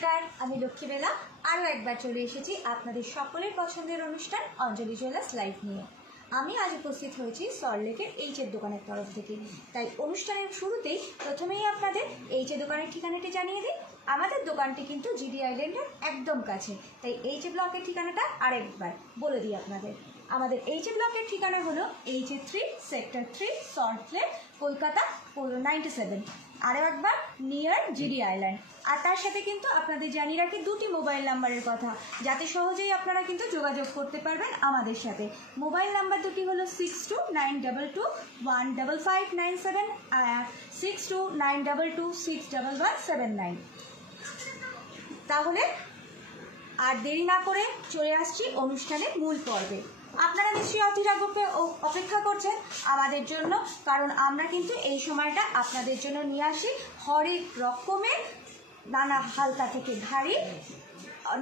নমস্কার, আমি লক্ষ্মীবেলা আরও একবার চলে এসেছি আপনাদের সকলের পছন্দের অনুষ্ঠান অঞ্জলি জুয়েলার্স লাইভ নিয়ে। আমি আজ উপস্থিত হয়েছি সল্টলেকের এইচের দোকানের তরফ থেকে। তাই অনুষ্ঠানের শুরুতেই প্রথমেই আপনাদের এইচের দোকানের ঠিকানাটি জানিয়ে দিই। আমাদের দোকানটি কিন্তু জিডি আইল্যান্ডের একদম কাছে, তাই এইচে ব্লকের ঠিকানাটা আরেকবার বলে দিই আপনাদের। আমাদের এইচে ব্লকের ঠিকানা হলো HA3 সেক্টর 3 সল্টলেক, কলকাতা 97। আরও একবার নিয়ার জিডি আইল্যান্ড। আর তার সাথে কিন্তু আপনাদের জানিয়ে রাখি দুটি মোবাইল নাম্বারের কথা, যাতে সহজেই আপনারা কিন্তু যোগাযোগ করতে পারবেন আমাদের সাথে। মোবাইল নাম্বার দুটি হলো 6292215597 আর 6292261179। তাহলে আর দেরি না করে চলে আসছি অনুষ্ঠানের মূল পর্বে। আপনারা নিশ্চয়ই অপেক্ষা করছেন আমাদের জন্য, কারণ আমরা কিন্তু এই সময়টা আপনাদের জন্য নিয়ে আসি হরেক রকমের নানা হালকা থেকে ভারী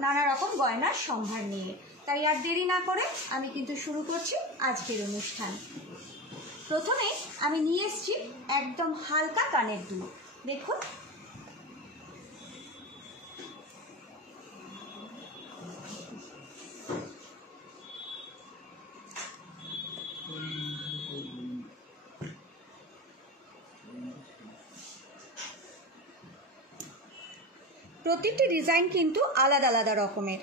নানা রকম গয়নার সম্ভার নিয়ে। তাই আর দেরি না করে আমি কিন্তু শুরু করছি আজকের অনুষ্ঠান। প্রথমে আমি নিয়ে এসেছি একদম হালকা কানের দুল। দেখুন, প্রতিটি ডিজাইন কিন্তু আলাদা আলাদা রকমের।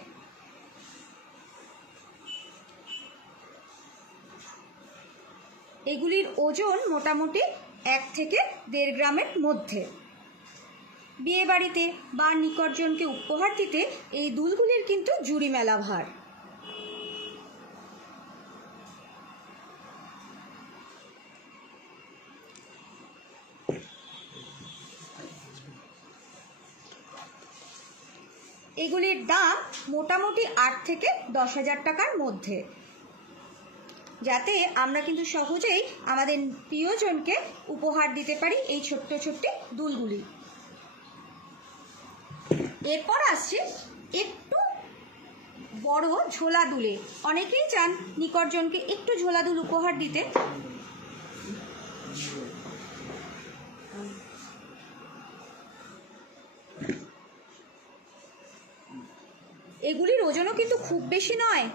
এগুলির ওজন মোটামুটি 1 থেকে 1.5 গ্রামের মধ্যে। বিয়ে বাড়িতে বা নিকটজনকে উপহার দিতে এই দুলগুলির কিন্তু জুড়ি মেলা ভার। এগুলির দাম মোটামুটি 8 থেকে 10,000 টাকার মধ্যে, যাতে আমরা কিন্তু সহজেই আমাদের প্রিয়জনকে উপহার দিতে পারি এই ছোট্ট ছোট্ট দুলগুলি। এরপর আসছে একটু বড় ঝোলা দুলে। অনেকেই চান নিকটজনকে একটু ঝোলা দুল উপহার দিতে। এগুলির ওজনও কিন্তু খুব বেশি নয়,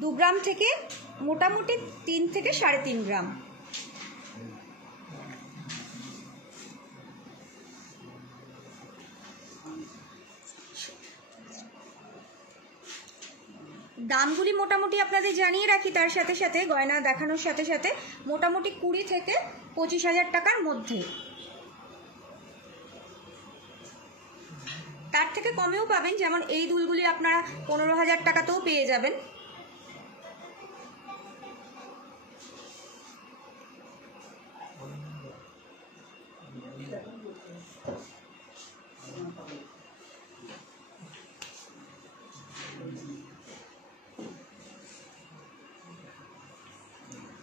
2 গ্রাম থেকে মোটামুটি 3 থেকে 3.5 গ্রাম। দামগুলি মোটামুটি আপনাদের জানিয়ে রাখি, তার সাথে সাথে গয়না দেখানোর সাথে সাথে মোটামুটি 20 থেকে 25,000 টাকার মধ্যে। তার থেকে কমেও পাবেন, যেমন এই দুলগুলি আপনারা 15,000 টাকাতেও পেয়ে যাবেন।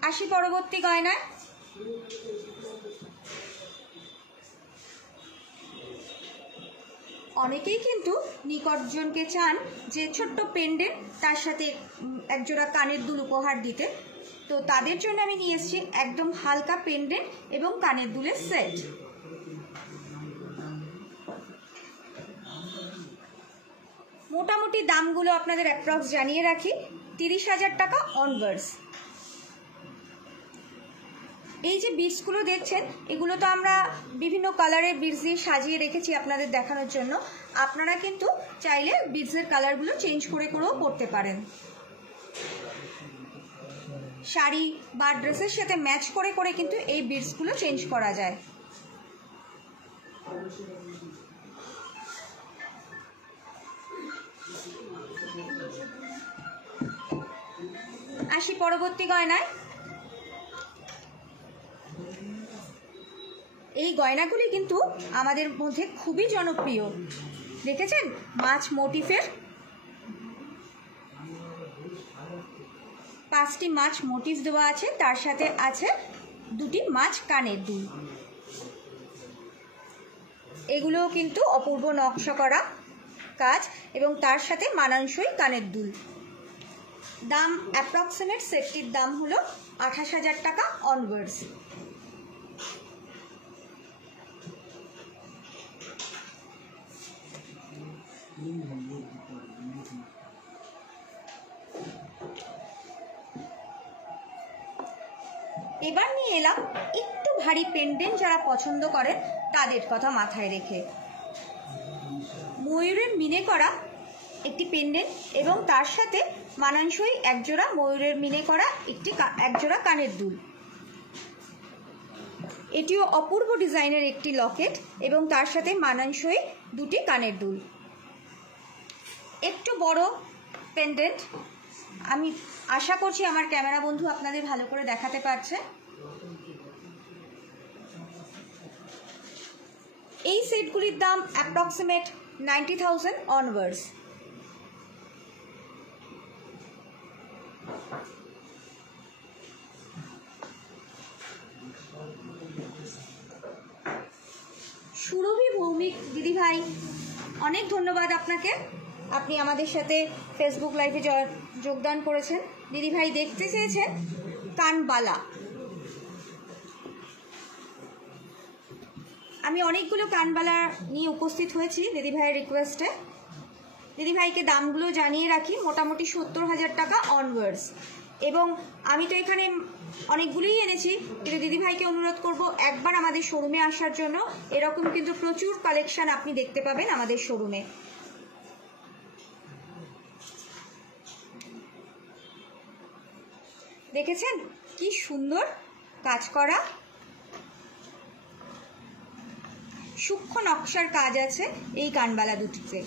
আসি পরবর্তী গয়নায়। অনেকেই কিন্তু নিকটজনকে চান যে ছোট্ট পেন্ডেন্ট, তার সাথে একজোড়া কানের দুল উপহার দিতে। তো তাদের জন্য আমি নিয়ে এসেছি একদম হালকা পেন্ডেন্ট এবং কানের দুলের সেট। মোটামুটি দামগুলো আপনাদের অ্যাপ্রক্স জানিয়ে রাখি, 30,000 টাকা অনওয়ার্ডস। এই যে বিটসগুলো দেখছেন, এগুলো তো আমরা বিভিন্ন কালারের বিটস দিয়ে সাজিয়ে রেখেছি আপনাদের দেখানোর জন্য। আপনারা কিন্তু চাইলে বিটসের কালারগুলো চেঞ্জ করে করেও পরতে পারেন। শাড়ি বা ড্রেসের সাথে ম্যাচ করে করে কিন্তু এই বিটসগুলো চেঞ্জ করা যায়। আসি পরবর্তী গয়নায়। এই গয়নাগুলি কিন্তু আমাদের মধ্যে খুবই জনপ্রিয়। দেখেছেন, মাছ মোটিফের 5টি মাছ মোটিভ দেওয়া আছে, তার সাথে আছে 2টি মাছ কানের দুল। এগুলোও কিন্তু অপূর্ব নকশা করা কাজ এবং তার সাথে মানানসই কানের দুল। দাম অ্যাপ্রক্সিমেট সেটটির দাম হলো 28,000 টাকা অনওয়ার্ডস। এবার নিয়ে এলাম একটু ভারী পেন্ডেন্ট, যারা পছন্দ করেন তাদের কথা মাথায় রেখে। ময়ূরের মিনে করা একটি পেন্ডেন্ট এবং তার সাথে মানানসই একজোড়া ময়ূরের মিনে করা একজোড়া কানের দুল। এটিও অপূর্ব ডিজাইনের একটি লকেট এবং তার সাথে মানানসই দুটি কানের দুল। একটু বড় পেন্ডেন্ট, আমি আশা করছি আমার ক্যামেরা বন্ধু আপনাদের ভালো করে দেখাতে পারছে। এই সেটগুলির দাম অ্যাপ্রক্সিমেট 90,000 অনওয়ার্ডস। সুরভি ভৌমিক দিদিভাই, অনেক ধন্যবাদ আপনাকে। আপনি আমাদের সাথে ফেসবুক লাইভে যোগদান করেছেন। দিদিভাই দেখতে চেয়েছেন কানবালা। আমি অনেকগুলো কানবালা নিয়ে উপস্থিত হয়েছি দিদিভাইয়ের রিকোয়েস্টে। দিদিভাইকে দামগুলো জানিয়ে রাখি, মোটামুটি 70,000 টাকা অনওয়ার্ডস। এবং আমি তো এখানে অনেকগুলোই এনেছি, কিন্তু দিদিভাইকে অনুরোধ করব একবার আমাদের শোরুমে আসার জন্য। এরকম কিন্তু প্রচুর কালেকশন আপনি দেখতে পাবেন আমাদের শোরুমে। দেখেছেন কি সুন্দর কাজ করা, সূক্ষ্ম নকশার কাজ আছে এই কানবালা দুটিতে।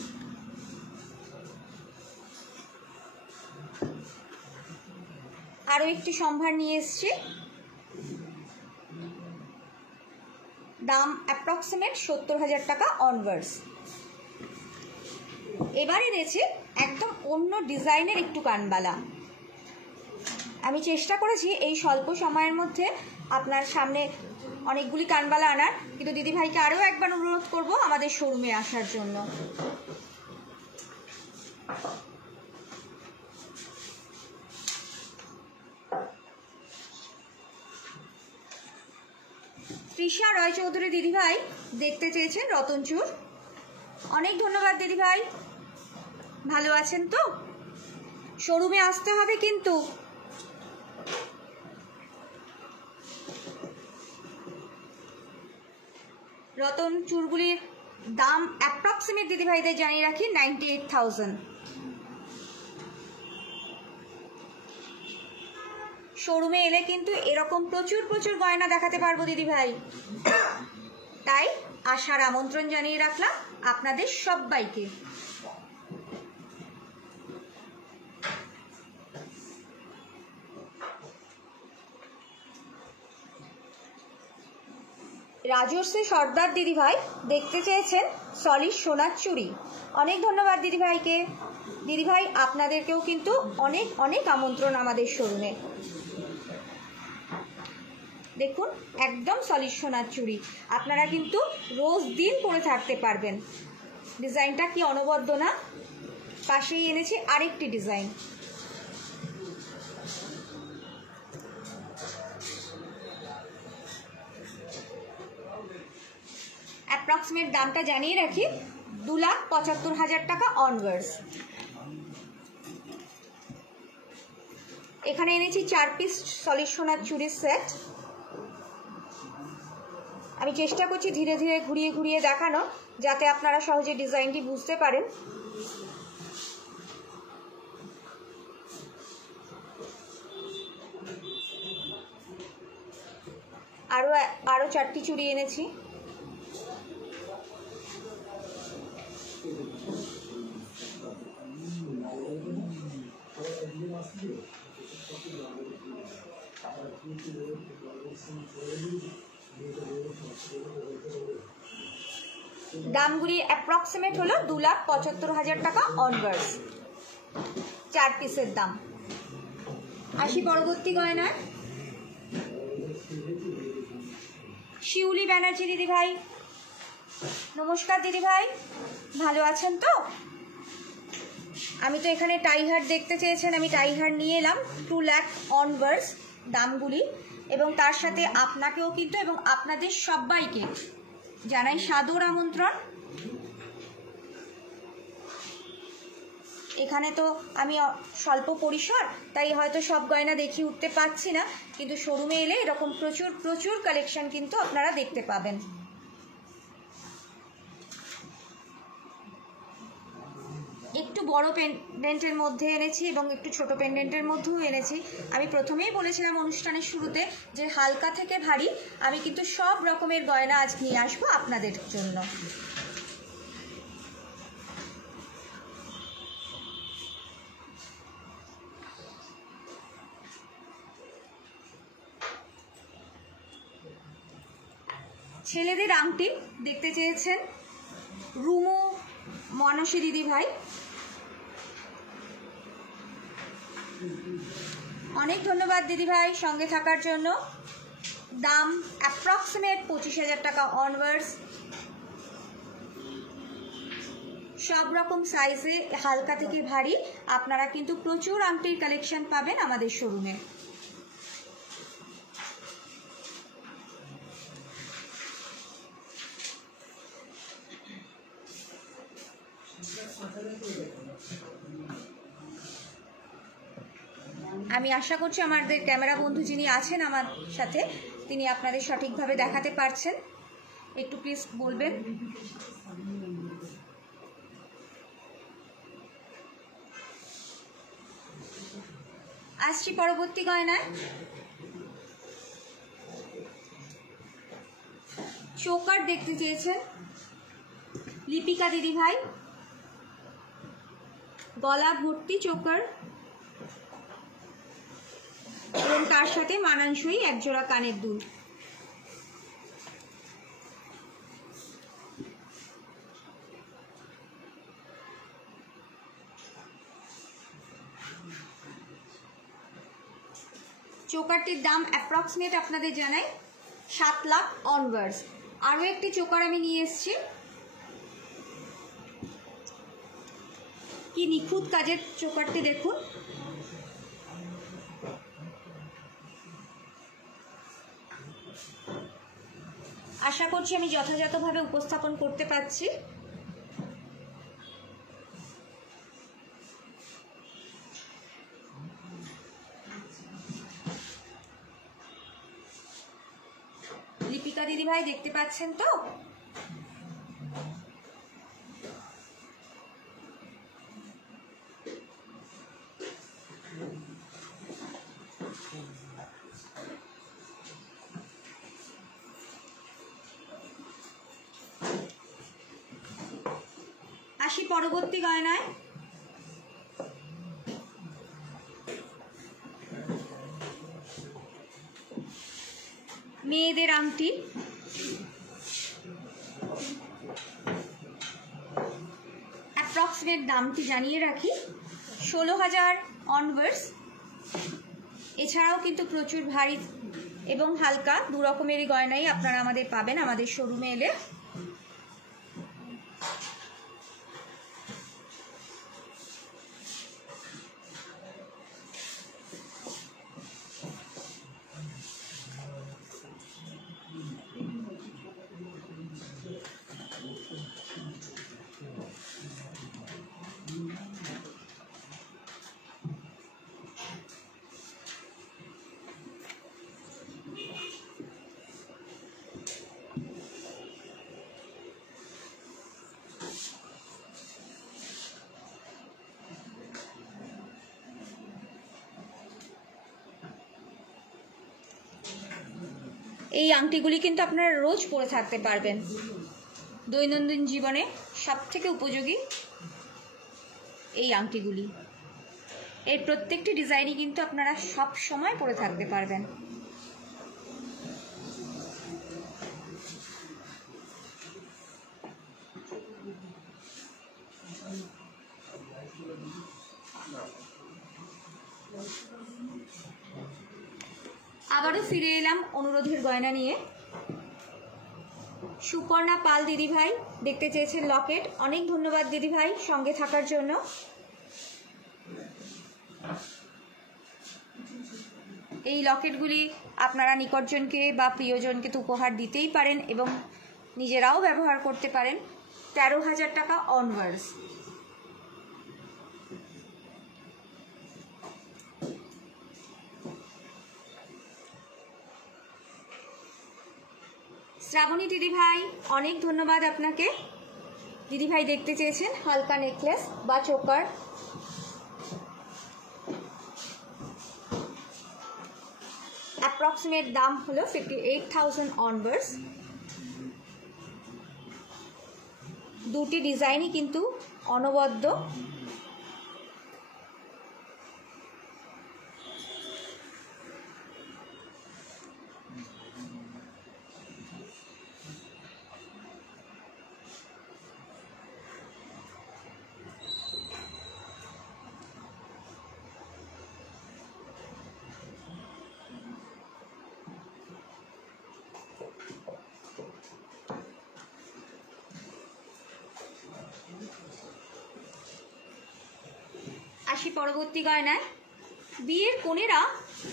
আরো একটি সম্ভার নিয়ে এসেছি, দাম অ্যাপ্রক্সিমেট 70,000 টাকা অনওয়ার্ডস। এবার এনেছি একদম অন্য ডিজাইনের একটু কানবালা। আমি চেষ্টা করেছি এই স্বল্প সময়ের মধ্যে আপনার সামনে অনেকগুলি কানবালা আনার, কিন্তু দিদিভাইকে আরও একবার অনুরোধ করব আমাদের শোরুমে আসার জন্য। তৃষা রয় চৌধুরী দিদিভাই দেখতে চেয়েছেন রতনচুর। অনেক ধন্যবাদ দিদিভাই, ভালো আছেন তো? শোরুমে আসতে হবে কিন্তু। রতন চুরগুলির দাম অ্যাপ্রক্সিমেট দিদিভাইদের জানিয়ে রাখি 98,000। শোরুমে এলে কিন্তু এরকম প্রচুর প্রচুর গয়না দেখাতে পারবো দিদিভাই, তাই আসার আমন্ত্রণ জানিয়ে রাখলাম আপনাদের সবাইকে। রাজশ্রী সর্দার দিদিভাই দেখতে চেয়েছেন সলিড সোনার চুড়ি। অনেক ধন্যবাদ দিদিভাইকে। দিদিভাই আপনাদেরকেও কিন্তু অনেক অনেক আমন্ত্রণ আমাদের শোরুমে। দেখুন একদম সলিড সোনার চুড়ি, আপনারা কিন্তু রোজ দিন পরে থাকতে পারবেন। ডিজাইনটা কি অনবদ্য না? পাশেই এনেছি আরেকটি ডিজাইন। অ্যাপ্রক্সিমেট দামটা জানিয়ে রাখি 2,75,000 টাকা অনওয়ার্ডস। এখানে এনেছি 4 পিস সলিড সোনার চুড়ির সেট। আমি চেষ্টা করছি ধীরে ধীরে ঘুরিয়ে ঘুরিয়ে দেখানো, যাতে আপনারা সহজে ডিজাইনটি বুঝতে পারেন। আরো 4টি চুড়ি এনেছি। দামগুলি অ্যাপ্রক্সিমেট হলো 2,75,000 টাকা অনওয়ার্ডস, 4 পিসের দাম। আসি পরবর্তী গয়নার। শিউলি ব্যানার্জি দিদিভাই, নমস্কার দিদিভাই, ভালো আছেন তো? আমি তো এখানে টাইহার দেখতে চেয়েছেন, আমি টাইহার নিয়ে এলাম 2 লাখ অনওয়ার্ডস দামগুলি, এবং তার সাথে আপনাকেও কিন্তু এবং আপনাদের সবাইকে জানাই সাদর আমন্ত্রণ। এখানে তো আমি স্বল্প পরিসর, তাই হয়তো সব গয়না দেখিয়ে উঠতে পারছি না, কিন্তু শোরুমে এলে এরকম প্রচুর প্রচুর কালেকশন কিন্তু আপনারা দেখতে পাবেন। একটু বড় পেন্ডেন্টের মধ্যে এনেছি এবং একটু ছোট পেন্ডেন্টের মধ্যেও এনেছি। আমি প্রথমেই বলেছিলাম অনুষ্ঠানের শুরুতে যে হালকা থেকে ভারী আমি কিন্তু সব রকমের গয়না আজ নিয়ে আসবো আপনাদের জন্য। ছেলেদের আংটি দেখতে চেয়েছেন রুমু মনসী দিদি ভাই, অনেক ধন্যবাদ দিদি ভাই সঙ্গে থাকার জন্য। দাম অ্যাপ্রক্সিমেট 25,000 টাকা অনওয়ার্ডস। সব রকম সাইজে হালকা থেকে ভারী আপনারা কিন্তু প্রচুর আংটির কালেকশন পাবেন আমাদের শোরুমে। আমি আশা করছি আমাদের ক্যামেরা বন্ধু যিনি আছেন আমার সাথে তিনি আপনাদের সঠিকভাবে দেখাতে পারছেন, একটু প্লিজ বলবেন। আসছি পরবর্তী গয়নায়। চোকার দেখতে চেয়েছেন লিপিকা দিদি ভাই, গলা ভর্তি চোকার এবং তার সাথে মানানসই একজোড়া কানের দুল। চোকারটির দাম অ্যাপ্রক্সিমেট আপনাদের জানাই 7 লাখ অনওয়ার্ডস। আরও একটি চোকার আমি নিয়ে এসেছি, কি নিখুঁত কাজের চোকারটি দেখুন। আশা করছি আমি যথাযথভাবে উপস্থাপন করতে পারছি। লিপিকা দিদি ভাই দেখতে পাচ্ছেন তো? আসি পরবর্তী গয়নায়। মেয়েদের আংটি, অ্যাপ্রক্সিমেট দামটি জানিয়ে রাখি 16,000 অনওয়ার্ডস। এছাড়াও কিন্তু প্রচুর ভারী এবং হালকা দু রকমেরই গয়নাই আপনারা আমাদের পাবেন আমাদের শোরুমে এলে। এই আংটিগুলি কিন্তু আপনারা রোজ পরে থাকতে পারবেন, দৈনন্দিন জীবনে সবথেকে উপযোগী এই আংটিগুলি। এর প্রত্যেকটি ডিজাইনই কিন্তু আপনারা সব সময় পরে থাকতে পারবেন। আবারও ফিরে এলাম অনুরোধের গয়না নিয়ে। সুপর্ণা পাল দিদি ভাই দেখতে চেয়েছেন লকেট, অনেক ধন্যবাদ দিদি ভাই সঙ্গে থাকার জন্য। এই লকেটগুলি আপনারা নিকটজনকে বা প্রিয়জনকে তো উপহার দিতেই পারেন এবং নিজেরাও ব্যবহার করতে পারেন। 13,000 টাকা অনওয়ার্ডস। শ্রাবণী দিদিভাই অনেক ধন্যবাদ আপনাকে। দিদিভাই দেখতে চেয়েছেন হালকা নেকলেস বা চোকার। অ্যাপ্রক্সিমেট দাম হলো 58,000 অনওয়ার্ডস। দুটি ডিজাইনই কিন্তু অনবদ্য। আসি পরবর্তী গয়নায়। বিয়ের কনেরা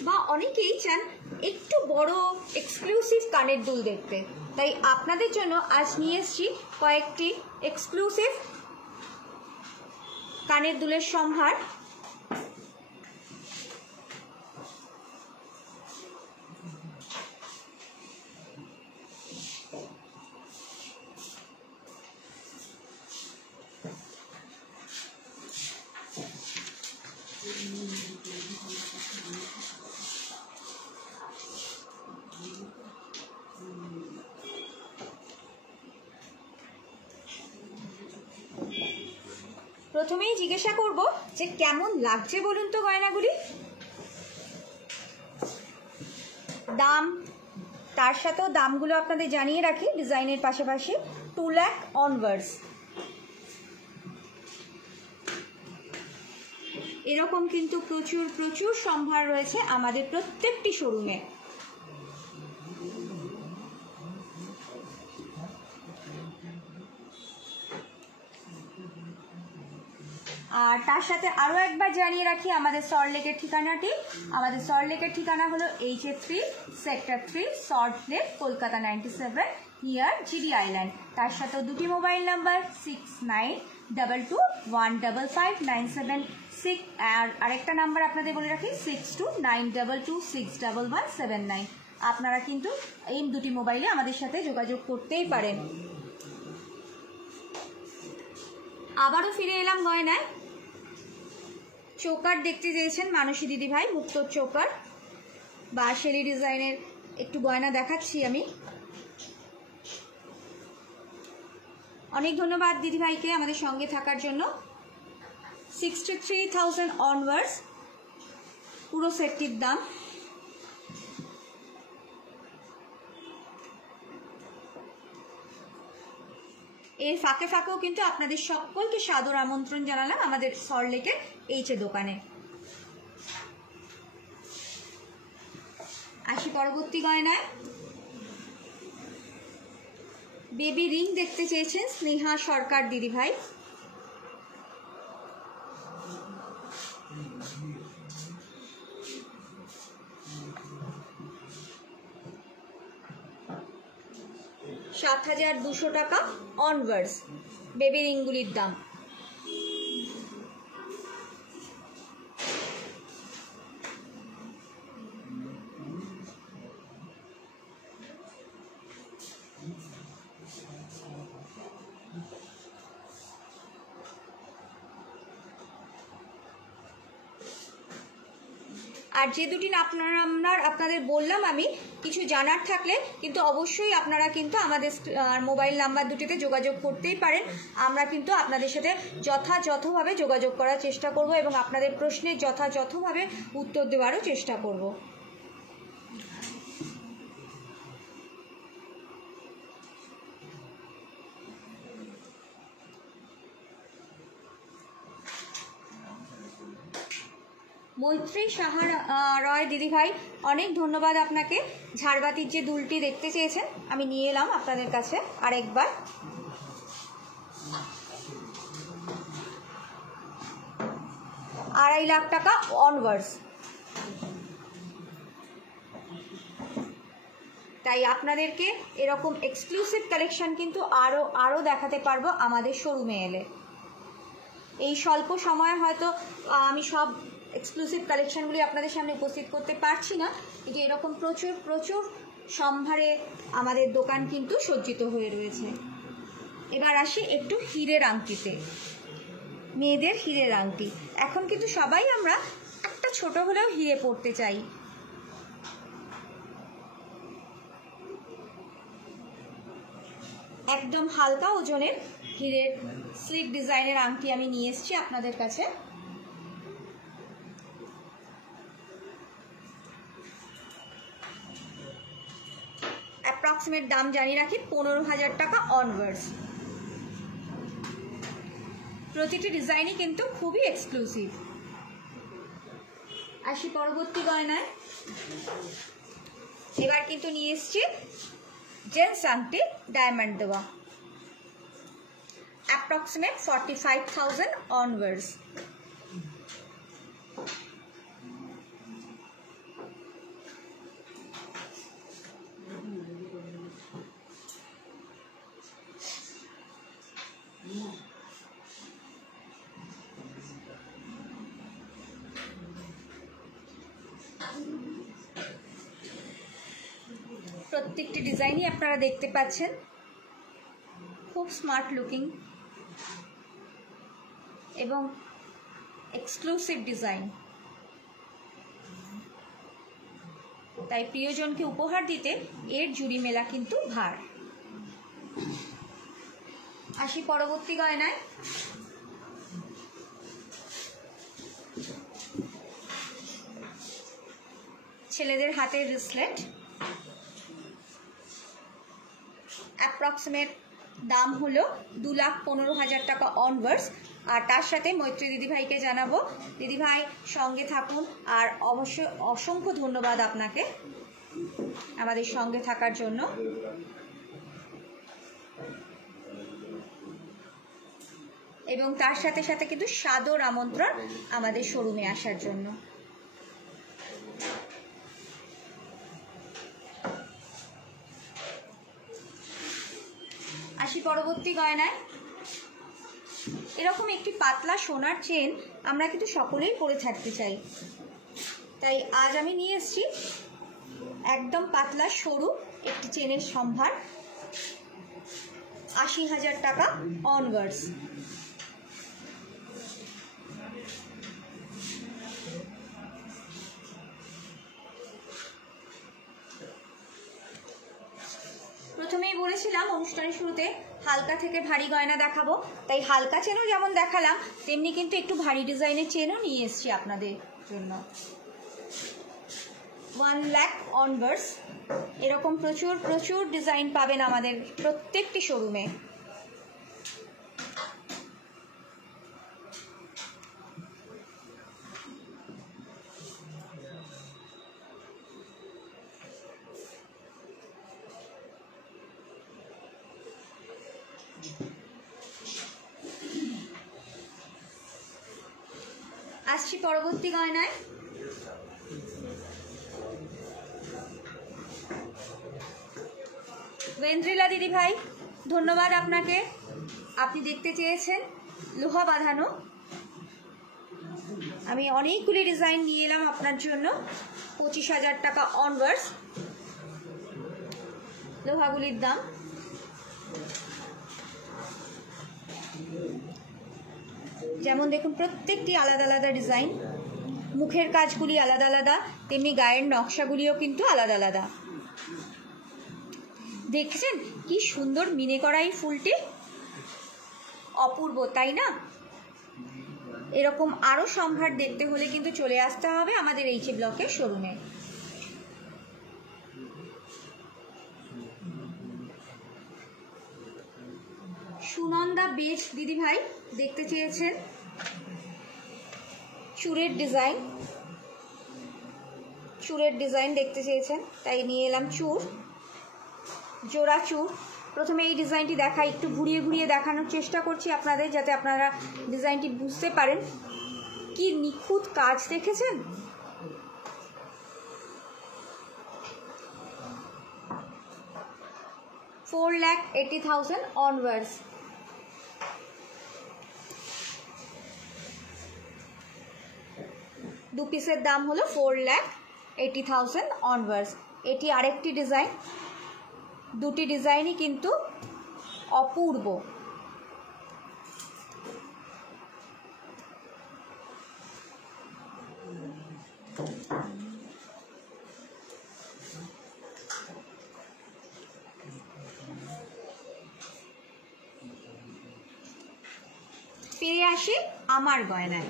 বা অনেকেই চান একটু বড় এক্সক্লুসিভ কানের দুল দেখতে, তাই আপনাদের জন্য আজ নিয়ে এসেছি কয়েকটি এক্সক্লুসিভ কানের দুলের সম্ভার। প্রথমেই জিজ্ঞাসা করব যে কেমন লাগছে বলুন তো গয়নাগুলি। দাম, তার সাথেও দামগুলো আপনাদের জানিয়ে রাখি ডিজাইনের পাশাপাশি 2 লাখ অনওয়ার্ডস। এরকম কিন্তু প্রচুর প্রচুর সম্ভার রয়েছে আমাদের প্রত্যেকটি শোরুমে। আর তার সাথে আরও একবার জানিয়ে রাখি আমাদের সল্টলেকের ঠিকানাটি। আমাদের সল্টলেকের ঠিকানা হলো HA3 sector 3 Salt Lake Kolkata 97 near GD island. তার সাথেও দুটি মোবাইল নাম্বার 6922155976 আর আরেকটা নাম্বার আপনাদের বলে রাখি 6292261179। আপনারা কিন্তু এই দুটি মোবাইলে আমাদের সাথে যোগাযোগ করতেই পারেন। আবারও ফিরে এলাম গয়নায়। চোকার দেখতে চেয়েছেন মানসী দিদিভাই, মুক্তোর চোকার বা শেলি ডিজাইনের একটু গয়না দেখাচ্ছি আমি। অনেক ধন্যবাদ দিদিভাইকে আমাদের সঙ্গে থাকার জন্য। 63,000 অনওয়ার্ডস পুরো সেটটির দাম। এর ফাঁকে ফাঁকেও কিন্তু আপনাদের সকলকে সাদর আমন্ত্রণ জানালাম আমাদের সল্টলেকের HA দোকানে। আসি পরবর্তী গয়নায়। বেবি রিং দেখতে চেয়েছেন স্নেহা সরকার দিদিভাই। $7,200 টাকা অনওয়ার্ডস বেবি রিংগুলির দাম। আর যে দুটি আপনাদের বললাম আমি, কিছু জানার থাকলে কিন্তু অবশ্যই আপনারা কিন্তু আমাদের মোবাইল নাম্বার দুটিতে যোগাযোগ করতেই পারেন। আমরা কিন্তু আপনাদের সাথে যথাযথভাবে যোগাযোগ করার চেষ্টা করব এবং আপনাদের প্রশ্নের যথাযথভাবে উত্তর দেওয়ারও চেষ্টা করব। মৈত্রী সাহা রয় দিদিভাই অনেক ধন্যবাদ আপনাকে। ঝাড়বাতির যে দুলটি দেখতে চেয়েছেন আমি নিয়ে এলাম আপনাদের কাছে আরেকবার। $2.5 লাখ টাকা অনওয়ার্ডস। তাই আপনাদেরকে এরকম এক্সক্লুসিভ কালেকশন কিন্তু আরও দেখাতে পারবো আমাদের শোরুমে এলে। এই স্বল্প সময়ে হয়তো আমি সব এক্সক্লুসিভ কালেকশনগুলি আপনাদের সামনে উপস্থিত করতে পারছি না, কিন্তু এরকম প্রচুর প্রচুর সম্ভারে আমাদের দোকান কিন্তু সজ্জিত হয়ে রয়েছে। এবার আসি একটু হীরের আংটিতে, মেয়েদের হীরের আংটি। এখন কিন্তু সবাই আমরা একটা ছোট হলেও হিরে পরতে চাই। একদম হালকা ওজনের হীরের স্লিক ডিজাইনের আংটি আমি নিয়ে এসেছি আপনাদের কাছে। অ্যাপ্রক্সিমেট দাম জানিয়ে রাখি 15,000 টাকা অনওয়ার্ডস। প্রতিটি ডিজাইনই কিন্তু খুবই এক্সক্লুসিভ। আসি পরবর্তী গয়নায়। এবার কিন্তু নিয়ে এসছি জেন্টস আংটি ডায়মন্ড দেওয়া, অ্যাপ্রক্সিমেট 45,000 অনওয়ার্ডস। প্রত্যেকটি ডিজাইনই আপনারা দেখতে পাচ্ছেন, খুব স্মার্ট লুকিং এবং এক্সক্লুসিভ ডিজাইন। তাই প্রিয়জনকে উপহার দিতে এর জুড়ি মেলা কিন্তু ভার। আসি পরবর্তী গয়নায়। ছেলেদের হাতের ব্রেসলেট, অ্যাপ্রক্সিমেট দাম হলো 2,15,000 টাকা অনওয়ার্ডস। আর তার সাথে মৈত্রী দিদিভাইকে জানাবো, দিদিভাই সঙ্গে থাকুন। আর অবশ্যই অসংখ্য ধন্যবাদ আপনাকে আমাদের সঙ্গে থাকার জন্য। এবং তার সাথে সাথে কিন্তু সাদর আমন্ত্রণ আমাদের শোরুমে আসার জন্য। আসি পরবর্তী গয়নায়। এরকম একটি পাতলা সোনার চেন আমরা কিন্তু সকলেই পরে থাকতে চাই, তাই আজ আমি নিয়ে এসেছি একদম পাতলা সরু একটি চেনের সম্ভার, 80,000 টাকা অনওয়ার্ডস। প্রথমেই বলেছিলাম অনুষ্ঠানের শুরুতে হালকা থেকে ভারী গয়না দেখাবো, তাই হালকা চেনও যেমন দেখালাম তেমনি কিন্তু একটু ভারী ডিজাইনের চেনও নিয়ে এসেছি আপনাদের জন্য। 1 লাখ অনওয়ার্ডস। এরকম প্রচুর প্রচুর ডিজাইন পাবেন আমাদের প্রত্যেকটি শোরুমে। আসছি পরবর্তী গয়নায়। ওয়েন্দ্রিলা দিদি ভাই, ধন্যবাদ আপনাকে। আপনি দেখতে চেয়েছেন লোহা বাঁধানো, আমি অনেকগুলি ডিজাইন নিয়ে এলাম আপনার জন্য। 25,000 টাকা অনওয়ার্ডস লোহাগুলির দাম। যেমন দেখুন প্রত্যেকটি আলাদা আলাদা ডিজাইন, মুখের কাজগুলি আলাদা আলাদা, তেমনি গায়ের নকশাগুলিও কিন্তু আলাদা আলাদা। দেখছেন কি সুন্দর মিনে করা এই ফুলটি, অপূর্ব তাই না? এরকম আরো সম্ভার দেখতে হলে কিন্তু চলে আসতে হবে আমাদের এইচ ব্লকের শোরুমে। সুনন্দা বেশ দিদি ভাই দেখতে চেয়েছেন চুরের ডিজাইন দেখতে চেয়েছেন, তাই নিয়ে এলাম চুর, জোড়া চুর। প্রথমে এই ডিজাইনটি দেখাই, একটু ঘুরিয়ে ঘুরিয়ে দেখানোর চেষ্টা করছি আপনাদের, যাতে আপনারা ডিজাইনটি বুঝতে পারেন। কি নিখুঁত কাজ দেখেছেন? $4,80,000 অনওয়ার্ডস। দু পিসের দাম হলো 4,80,000 অনওয়ার্ডস। এটি আরেকটি ডিজাইন, দুটি ডিজাইনই কিন্তু অপূর্ব। ফিরে আসি আমার গয়নায়।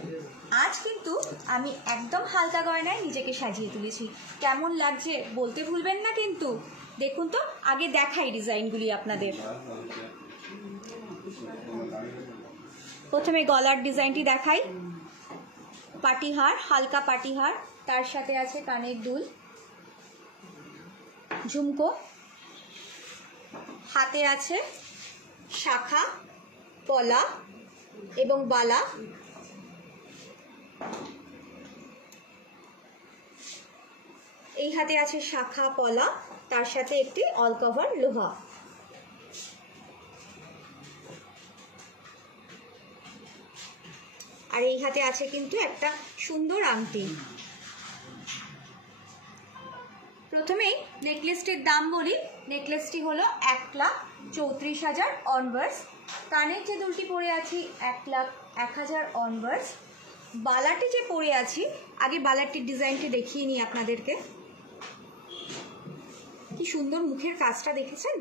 আজ কিন্তু আমি একদম হালকা গয়নায় নিজেকে সাজিয়ে তুলেছি। কেমন লাগছে বলতে ভুলবেন না কিন্তু। দেখুন তো, আগে দেখাই ডিজাইনগুলি আপনাদের। প্রথমে গলার ডিজাইনটি দেখাই। পাটিহার, হালকা পাটিহার, তার সাথে আছে কানের দুল, ঝুমকো, হাতে আছে শাখা, পলা এবং বালা। এই হাতে আছে শাখা, পলা, তার সাথে একটি অল কভার লোহা। আর এই হাতে আছে কিন্তু একটা সুন্দর আংটি। প্রথমেই নেকলেসটির দাম বলি। নেকলেসটি হলো 1,34,000 অনওয়ার্ডস। কানের যে দুলটি পরে আছি 1,01,000 অনওয়ার্ডস। বালাটি যে পরে আছি, আগে বালাটির ডিজাইনটি দেখিয়ে নিই আপনাদেরকে। কি সুন্দর মুখের কাজটা দেখেছেন?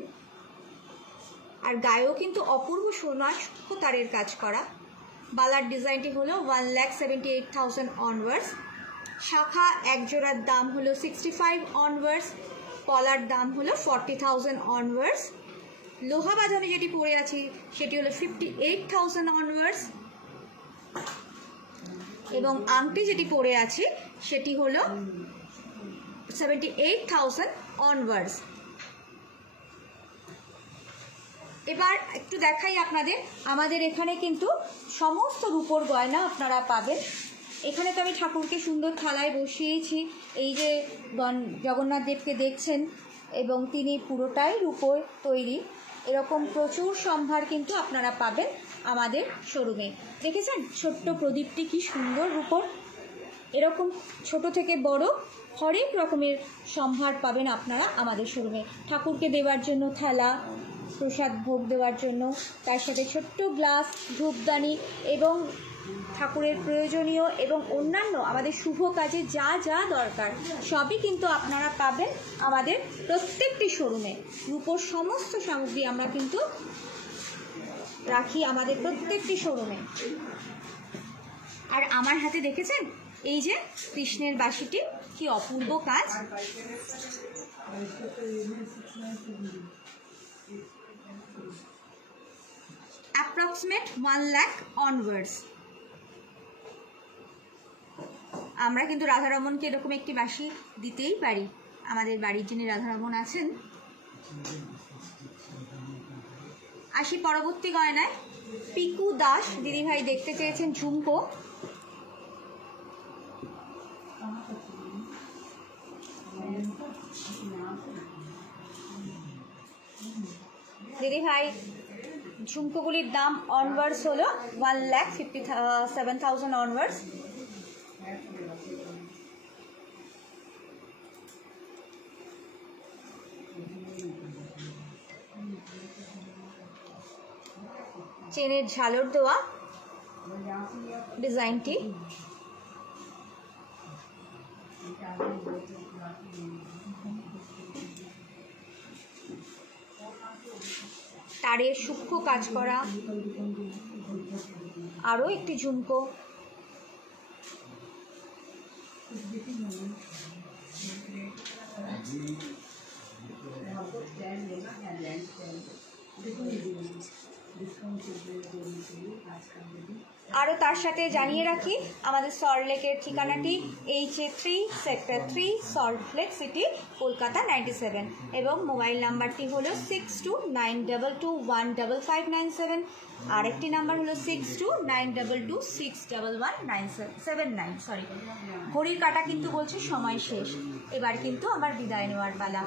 আর গায়েও কিন্তু অপূর্ব সোনা সূক্ষ্ম তারের কাজ করা। বালার ডিজাইনটি হলো 1,78,000 অনওয়ার্ডস। শাখা এক জোড়ার দাম হলো 65 অনওয়ার্ডস। পলার দাম হলো 40,000 অনওয়ার্ডস। লোহা বাঁধানো যেটি পরে আছি সেটি হলো 58,000 অনওয়ার্ডস। এবং আংটি যেটি পরে আছি সেটি হলো 78,000 অনওয়ার্ডস। এবার একটু দেখাই আপনাদের। আমাদের এখানে কিন্তু সমস্ত রূপোর গয়না আপনারা পাবেন। এখানে তো আমি ঠাকুরকে সুন্দর থালায় বসিয়েছি। এই যে জগন্নাথ দেবকে দেখছেন, এবং তিনি পুরোটাই রূপোর তৈরি। এরকম প্রচুর সম্ভার কিন্তু আপনারা পাবেন আমাদের শোরুমে। দেখেছেন ছোট্ট প্রদীপটি কি সুন্দর রূপোর। এরকম ছোট থেকে বড় হরেক রকমের সম্ভার পাবেন আপনারা আমাদের শোরুমে। ঠাকুরকে দেওয়ার জন্য থালা, প্রসাদ ভোগ দেওয়ার জন্য, তার সাথে ছোট্ট গ্লাস, ধূপদানি এবং ঠাকুরের প্রয়োজনীয় এবং অন্যান্য আমাদের শুভ কাজে যা যা দরকার সবই কিন্তু আপনারা পাবেন আমাদের প্রত্যেকটি শোরুমে। রূপোর সমস্ত সামগ্রী আমরা কিন্তু রাখি আমাদের প্রত্যেকটি শোরুমে। আর আমার হাতে দেখেছেন এই যে কৃষ্ণের বাঁশিটি, কি অপূর্ব কাজ। Approximate 1 lakh onwards. আমরা কিন্তু রাধারমণকে এরকম একটি বাঁশি দিতেই পারি। আমাদের বাড়ির যিনি রাধারমণ আছেন। আসি পরবর্তী গয়নায়। পিকু দাস দিদিভাই দেখতে চেয়েছেন ঝুমকো। দিদিভাই ঝুমকোগুলির দাম অনওয়ার্ডস হলো 1,57,000 অনওয়ার্ডস। চেনের ঝালর দেওয়া ডিজাইনটি। তারের সূক্ষ্ম কাজ করা আরও একটি ঝুমকো। আরও তার সাথে জানিয়ে রাখি আমাদের সল্টলেকের ঠিকানাটি HA3 sector 3 Salt Lake city Kolkata 97 এবং মোবাইল নাম্বারটি হলো 6292215597। আরেকটি নাম্বার হলো 6292261179 সরি। ঘড়ির কাটা কিন্তু বলছে সময় শেষ। এবার কিন্তু আমার বিদায় নেওয়ার পালা।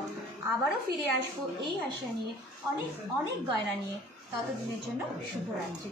আবারও ফিরে আসবো এই আশা নিয়ে, অনেক অনেক গয়না নিয়ে। ততদিনের জন্য শুভরাত্রি।